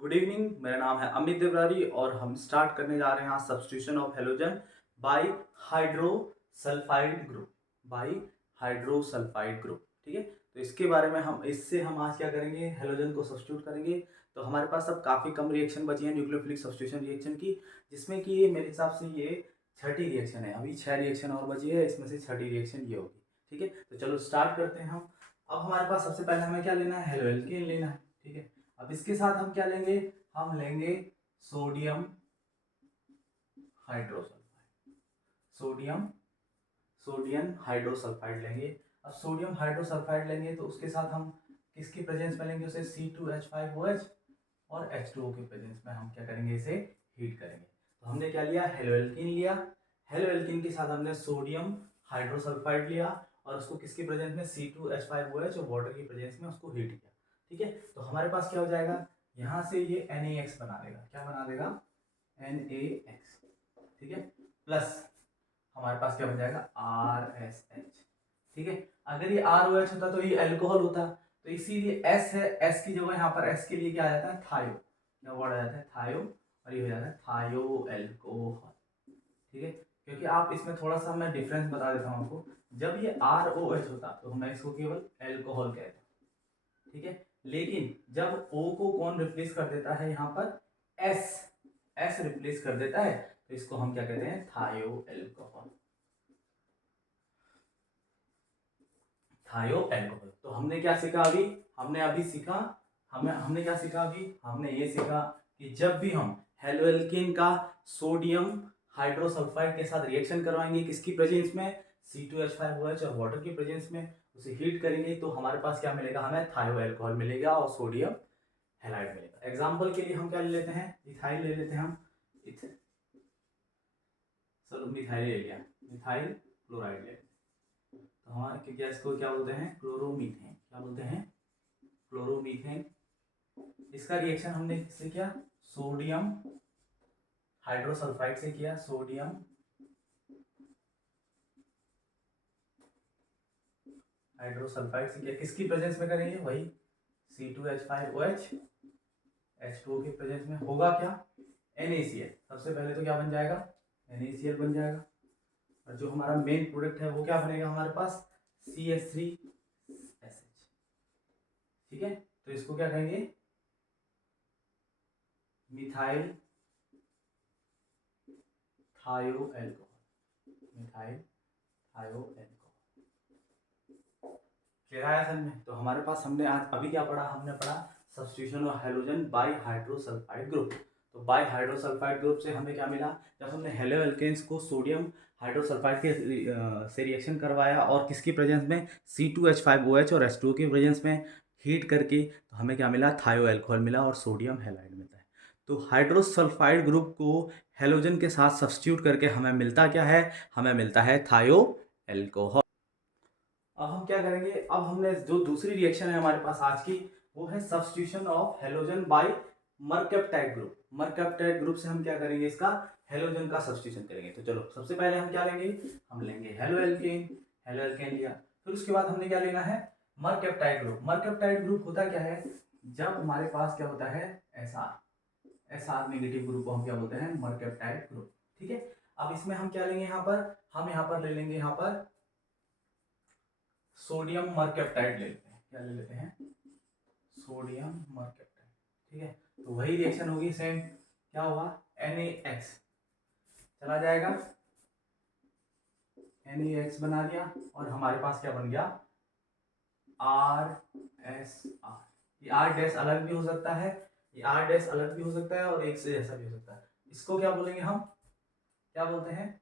Good evening. मेरा नाम है अमित देवरारी और हम स्टार्ट करने जा रहे हैं आज substitution of halogen by hydrosulphide group ठीक है। तो इसके बारे में हम आज क्या करेंगे, हेलोजन को सब्स्टिट्यूट करेंगे। तो हमारे पास अब काफ़ी कम रिएक्शन बची है न्यूक्लियोफिलिक सब्स्टिट्यूशन रिएक्शन की, जिसमें कि ये मेरे हिसाब से ये छठी रिएक्शन है। अभी 6 रिएक्शन और बची है, इसमें से छठी रिएक्शन ये होगी। ठीक है, तो चलो स्टार्ट करते हैं हम। अब हमारे पास सबसे पहले हमें क्या लेना है, हेलोएल्केन लेना है। ठीक है, अब इसके साथ हम क्या लेंगे, हम लेंगे sodium hydrosulphide. Sodium sodium hydrosulphide लेंगे। अब सोडियम हाइड्रोसल्फाइड लेंगे तो उसके साथ हम किसकी प्रेजेंस में लेंगे उसे, C2H5OH, और H2O के प्रेजेंस में हम क्या करेंगे, इसे हीट करेंगे। तो हमने क्या लिया, हेलोएल्कीन लिया। हेलोएल्कीन के साथ हमने सोडियम हाइड्रोसल्फाइड लिया और उसको किसकी प्रेजेंस में, C2H5OH और वाटर की प्रेजेंस में उसको हीट किया। ठीक है, तो हमारे पास क्या हो जाएगा, यहाँ से ये NaX बना देगा। क्या बना देगा, NaX। ठीक है, प्लस हमारे पास क्या बन जाएगा, RSH। ठीक है, अगर ये ROH होता तो ये अल्कोहल होता, तो इसीलिए S है, S की जगह यहाँ पर S के लिए क्या आ जाता है, थायो। क्या वर्ड आ जाता है, थायो, और ये हो जाता है थायो एल्कोहल। ठीक है, क्योंकि आप इसमें थोड़ा सा मैं डिफरेंस बता देता हूँ आपको। जब ये ROH होता तो मैं इसको केवल एल्कोहल कहता। ठीक है, लेकिन जब O को कौन रिप्लेस कर देता है, यहाँ पर S रिप्लेस कर देता है, तो इसको हम क्या कहते हैं, थायो एल्कोहल। थायो एल्कोहल। तो हमने क्या सीखा अभी, हमने क्या सीखा अभी, हमने ये सीखा कि जब भी हम हेलोएल्केन का सोडियम हाइड्रोसल्फाइड के साथ रिएक्शन करवाएंगे, किसकी प्रेजेंस में, C2H5OH और वाटर की प्रेजेंस में, उसे हीट करेंगे, तो हमारे पास क्या मिलेगा, हमें थायो एल्कोहल मिलेगा और सोडियम हैलाइड मिलेगा। एग्जाम्पल के लिए हम क्या ले लेते हैं, इथाइल ले लेते हैं हम। चलो मिथाइल ले लिया, मिथाइल क्लोराइड ले। तो हमारे गैस को क्या बोलते हैं, क्लोरोमीथेन। क्या बोलते हैं, क्लोरोमीथेन। इसका रिएक्शन हमने किससे किया, सोडियम हाइड्रोसल्फाइड से किया। सोडियम हाइड्रोसल्फाइड से किया, किसकी प्रेजेंस में करेंगे, वही C2H5OH, H2O की प्रेजेंस में। होगा क्या, NaCl। सबसे पहले तो क्या बन जाएगा, NaCl बन जाएगा, और जो हमारा मेन प्रोडक्ट है वो क्या बनेगा हमारे पास, CH3SH। ठीक है, तो इसको क्या कहेंगे, मिथाइल थायो एल्कोहल। मिथाइल थायो एल्कोहल। क्लियर आया समझ में। तो हमारे पास हमने आज अभी क्या पढ़ा, हमने पढ़ा substitution of halogen by hydrosulphide group. तो बाय हाइड्रोसल्फाइड ग्रुप से हमें क्या मिला, जब हमने हेलो एल्केन्स को सोडियम हाइड्रोसल्फाइड के से रिएक्शन करवाया और किसकी प्रेजेंस में, C2H5OH और H2O की प्रेजेंस में हीट करके, तो हमें क्या मिला, थायो एल्कोहल मिला और सोडियम हैलाइड मिलता है। तो हाइड्रोसल्फाइड ग्रुप को हेलोजन के साथ सब्स्टिट्यूट करके हमें मिलता क्या है, हमें मिलता है थायो एल्कोहल। अब हम क्या करेंगे, अब हमने जो दूसरी रिएक्शन है हमारे पास आज की, वो है substitution of halogen by mercaptide group. Mercaptide group से हम क्या करेंगे, इसका हेलोजन का सब्स्टिट्यूशन करेंगे। तो चलो सबसे पहले हम क्या लेंगे, हम लेंगे हेलोएल्केन। हेलोएल्केन लिया, फिर उसके बाद हमने क्या लेना है, मरकैप्टाइड ग्रुप। मरकैप्टाइड ग्रुप होता क्या है, जब हमारे पास क्या होता है, एसआर नेगेटिव ग्रुप को हम क्या बोलते हैं, मरकैप्टाइड ग्रुप। ठीक है, अब इसमें हम क्या लेंगे, यहाँ पर हम यहाँ पर ले लेंगे, यहाँ पर सोडियम मरकैप्टाइड ले लेते हैं। क्या ले लेते हैं, सोडियम मरकैप्टाइड। ठीक है, तो वही रिएक्शन होगी सेम। क्या होगा, NaX चला जाएगा, NaX बना दिया, और हमारे पास क्या बन गया, RSR। ये R डैश अलग भी हो सकता है, ये R डैश अलग भी हो सकता है, और एक से जैसा भी हो सकता है। इसको क्या बोलेंगे हम, क्या बोलते हैं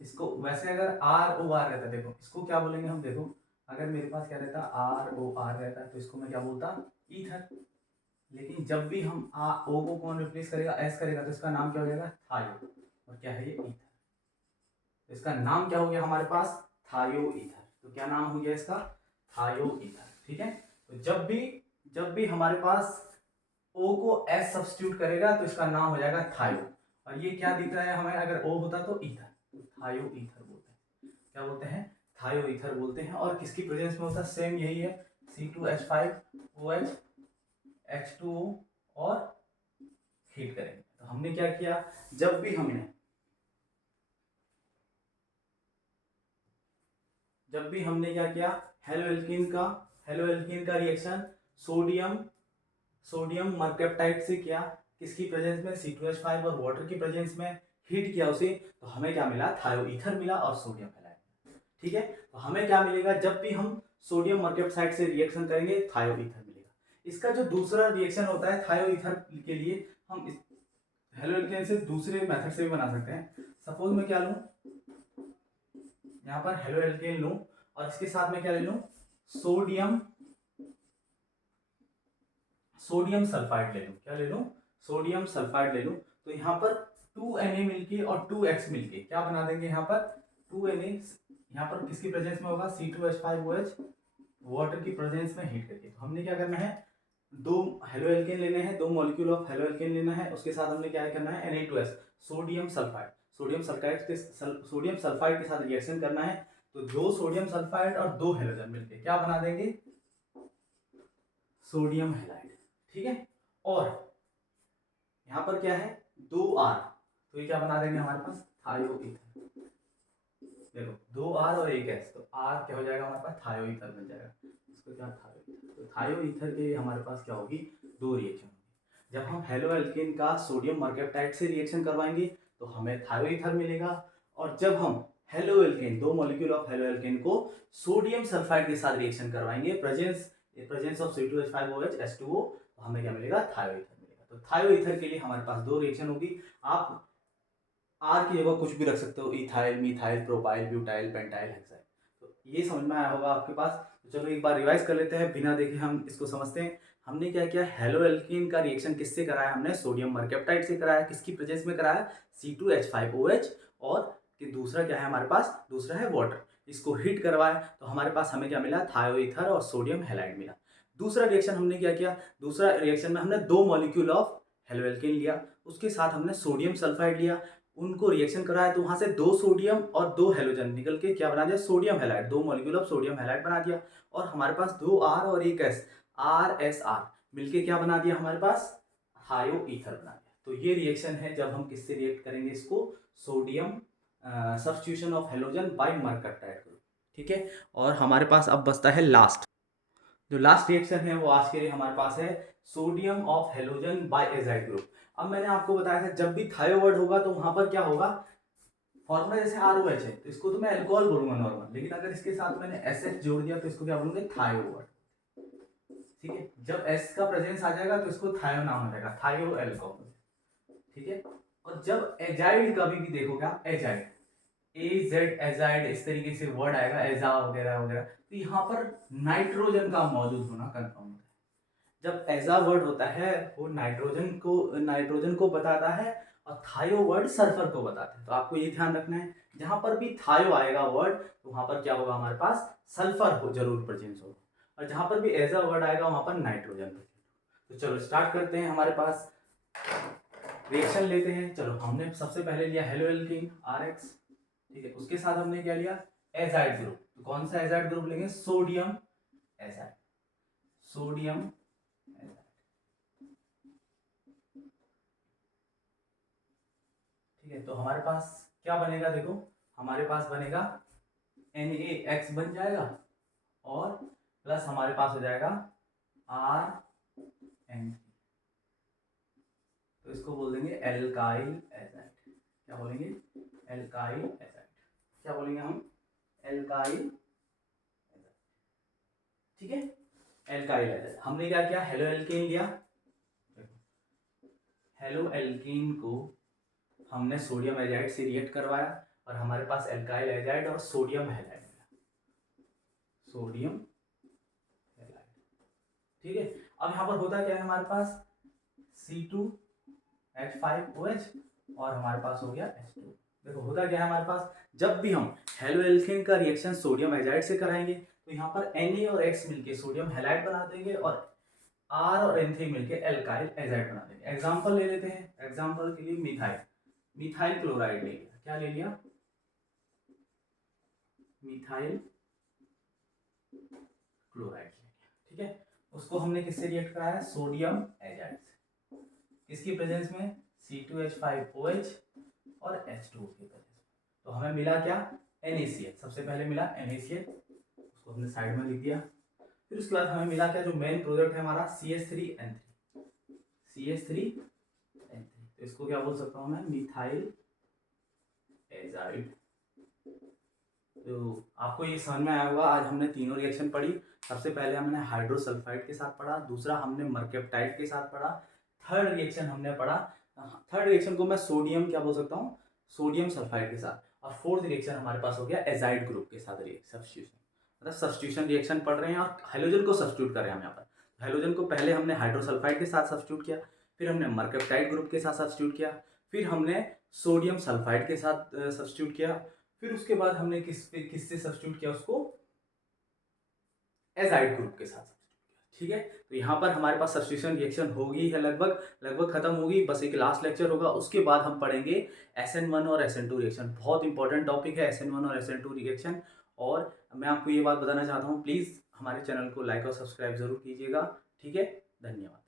इसको, वैसे अगर ROR रहता है, देखो इसको क्या बोलेंगे हम, देखो अगर मेरे पास क्या रहता, ROR रहता है, तो इसको मैं क्या बोलता, ईथर। लेकिन जब भी हम O को कौन रिप्लेस करेगा, S करेगा, तो इसका नाम क्या हो जाएगा, थायो। और क्या है ये, ईथर। तो इसका नाम क्या हो गया हमारे पास, थायो ईथर। तो क्या नाम हो गया इसका, थायो ईथर। ठीक है, तो जब भी हमारे पास O को S सब्स्टिट्यूट करेगा, तो इसका नाम हो जाएगा थायो। और ये क्या दिख रहा है हमें, अगर O होता तो ईथर, तो थायो ईथर बोलते हैं। क्या बोलते हैं, थायो ईथर बोलते हैं। और किसकी प्रेजेंस में होता है, सेम यही है, C2H5OH H2O और हीट करेंगे। तो हमने क्या किया, जब भी हमने क्या किया, हेलो एल्कीन का रिएक्शन सोडियम मरकैप्टाइड से किया, किसकी प्रेजेंस में, C2H5 और वाटर की प्रेजेंस में हीट किया उसे, तो हमें क्या मिला, थायोईथर मिला और सोडियम हैलाइड। ठीक है, तो हमें क्या मिलेगा, जब भी हम सोडियम मरकैप्टाइड से रिएक्शन करेंगे थायोईथर मिलेगा। इसका जो दूसरा रिएक्शन होता है थायोईथर के लिए, हम हेलो एल्केन से दूसरे मेथड से भी बना सकते हैं। सपोज मैं क्या लूं, यहाँ पर हेलो एल्केन लूं और इसके साथ में क्या ले लूं, सोडियम सल्फाइड ले लूं। क्या ले लूं, सोडियम सल्फाइड ले लूं। तो यहाँ पर 2Na मिलके और 2X मिलके क्या बना देंगे, यहाँ पर 2Na, यहाँ पर किसकी प्रेजेंस में होगा, C2H5OH, वाटर की प्रेजेंस में हीट करके। तो हमने क्या करना है, दो हेलो एल्केन लेने हैं, 2 मॉलिक्यूल ऑफ हेलो एल्केन लेना है, उसके साथ हमने क्या करना है, Na2S, sodium sulphide, sodium sulphide के साथ रिएक्शन करना है। तो 2 सोडियम सल्फाइड और 2 हेलोजन मिलके क्या बना देंगे, सोडियम हैलाइड। ठीक है, और यहाँ पर क्या है, 2R, तो ये क्या बना देंगे हमारे पास, थायोईथर। देखो 2R और 1S, तो R क्या हो जाएगा हमारे पास, थायोईथर बन जाएगा। इसको क्या, थायोईथर। तो थायोईथर के लिए हमारे पास क्या होगी, 2 रिएक्शन होगी। जब हम हेलो एल्केन का सोडियम मरकैप्टाइड से रिएक्शन करवाएंगे तो हमें थायोईथर मिलेगा, और जब हम halo alkane, 2 molecule of halo alkane को सोडियम सल्फाइड के साथ रिएक्शन करवाएंगे, प्रेजेंस ऑफ C2H5OH H2O, तो हमें क्या मिलेगा, थायोईथर मिलेगा। तो थायोईथर के लिए हमारे पास 2 रिएक्शन होगी। आप आर की जगह कुछ भी रख सकते हो, ethyl, methyl, propyl, butyl, pentyl, hexyl. तो ये समझ में आया होगा आपके पास। तो चलो एक बार रिवाइज कर लेते हैं, बिना देखे हम इसको समझते हैं। हमने क्या किया, हेलो एल्कीन का रिएक्शन किससे कराया, हमने सोडियम मरकैप्टाइड से कराया, किसकी प्रेजेंस में कराया, C2H5OH, और कि दूसरा क्या है हमारे पास, दूसरा है वाटर। इसको हीट करवाया तो हमारे पास हमें क्या मिला, थायोईथर और सोडियम हैलाइड मिला। दूसरा रिएक्शन हमने क्या किया, दूसरा रिएक्शन में हमने 2 मॉलिक्यूल ऑफ हेलो एल्केन लिया, उसके साथ हमने सोडियम सल्फाइड लिया, उनको रिएक्शन कराया, तो वहां से 2 सोडियम और 2 हेलोजन निकल के क्या बना दिया, sodium halide, 2 molecule of sodium halide बना दिया। और हमारे पास 2 R और 1 S, RSR मिलके क्या बना दिया हमारे पास, थायोईथर बना दिया। तो ये रिएक्शन है जब हम किससे रिएक्ट करेंगे, इसको sodium substitution of halogen by mercaptide group. ठीक है, और हमारे पास अब बचता है लास्ट, जो लास्ट रिएक्शन है वो आज के लिए हमारे पास है sodium of halogen by azide group. अब मैंने आपको बताया था जब भी थायो वर्ड होगा तो वहां पर क्या होगा, फॉर्मूला जैसे ROH है तो इसको तो मैं अल्कोहल बोलूंगा नॉर्मल, लेकिन अगर इसके साथ मैंने SH जोड़ दिया तो इसको क्या बोलूंगे, थायो वर्ड। ठीक है, जब S का प्रेजेंस आ जाएगा तो इसको थायो नाम हो जाएगा, थायो अल्कोहल। ठीक है, और जब एजाइड कभी भी देखोगे आप, एजाइड, एजेड, एजाइड, इस तरीके से वर्ड आएगा, एजा वगैरह वगैरह, तो यहाँ पर नाइट्रोजन का मौजूद होना कंफर्म होता है। जब एजा वर्ड होता है वो नाइट्रोजन को बताता है, और थायो वर्ड सल्फर को बताता है। तो आपको ये ध्यान रखना है, जहां पर भी थायो आएगा वर्ड तो वहां पर क्या होगा, हमारे पास सल्फर हो जरूर प्रेजेंस होगा, और जहां पर भी एजा वर्ड आएगा वहां पर नाइट्रोजन प्रेजेंट होगा। तो चलो स्टार्ट करते हैं, हमारे पास रिएक्शन लेते हैं। चलो हमने सबसे पहले लिया हेलो एल्कीन RX, ठीक है, उसके साथ हमने क्या लिया, एजाइड ग्रुप। तो कौन सा एजाइड ग्रुप लेंगे, सोडियम एजाइड, सोडियम एजाइड। ठीक है, तो हमारे पास क्या बनेगा, देखो हमारे पास बनेगा NaX बन जाएगा, और प्लस हमारे पास हो जाएगा RN, तो इसको बोल देंगे एल्काइल एजाइड। क्या बोलेंगे, एल्काइल एजाइड। क्या बोलेंगे हम, एल्काइल एजाइड। ठीक है, एल्काइल एजाइड। हमने क्या किया, हेलो एल्केन लिया, हेलो एल्केन को हमने सोडियम एजाइड से रिएक्ट करवाया, और हमारे पास एल्काइल एजाइड और सोडियम हैलाइड मिला, सोडियम हैलाइड। ठीक है, अब यहाँ पर होता क्या है, हमारे पास C2H5OH और हमारे पास हो गया H2। देखो होता क्या है हमारे पास, जब भी हम हेलो एल्केन का रिएक्शन सोडियम एजाइड से कराएंगे तो यहाँ पर Na और X मिलके सोडियम हैलाइड बना देंगे, और R और N3 मिलके एल्काइल एजाइड बना देंगे। एग्जांपल ले लेते हैं, एग्जांपल के लिए मिथाइल क्लोराइड ले लिया। क्या ले लिया, मिथाइल क्लोराइड ले लिया। ठीक है, उसको हमने किससे रिएक्ट कराया, सोडियम एजाइड से। किसकी प्रेजेंस में, C2H5OH और H2O की प्रेजेंस में। तो हमें मिला क्या, NaCl, सबसे पहले मिला NaCl, उसको हमने साइड में लिख दिया। फिर उसके बाद हमें मिला क्या, जो मेन प्रोडक्ट है हमारा CH3N3, तो इसको क्या बोल सकता हूँ मैं, मिथाइल एजाइड। तो आपको ये समझ में आया होगा। आज हमने तीनों रिएक्शन पढ़ी। सबसे पहले हमने हाइड्रोसल्फाइड के साथ पढ़ा, दूसरा हमने मर्केप्टाइड के साथ पढ़ा, थर्ड रिएक्शन हमने पढ़ा, थर्ड रिएक्शन को मैं सोडियम क्या बोल सकता हूँ, सोडियम सल्फाइड के साथ, और फोर्थ रिएक्शन हमारे पास हो गया एजाइड ग्रुप के साथ सब्स्टिट्यूशन, मतलब सब्स्टिट्यूशन रिएक्शन पढ़ रहे हैं और हाइड्रोजन को सब्स्टिट्यूट कर रहे हैं हम यहाँ पर। हाइड्रोजन को पहले हमने हाइड्रोसल्फाइड के साथ सब्स्टिट्यूट किया, फिर हमने मर्केप्टाइड ग्रुप के साथ सब्स्टिट्यूट किया, फिर हमने सोडियम सल्फाइड के साथ सब्स्टिट्यूट किया, फिर उसके बाद हमने किससे सब्स्टिट्यूट किया, उसको एजाइड ग्रुप के साथ। ठीक है, तो यहाँ पर हमारे पास सब्स्टिट्यूशन रिएक्शन होगी है, लगभग खत्म होगी, बस एक लास्ट लेक्चर होगा, उसके बाद हम पढ़ेंगे SN1 और SN2 रिएक्शन। बहुत इंपॉर्टेंट टॉपिक है SN1 और SN2 रिएक्शन। और मैं आपको ये बात बताना चाहता हूँ, प्लीज़ हमारे चैनल को लाइक और सब्सक्राइब जरूर कीजिएगा। ठीक है, धन्यवाद।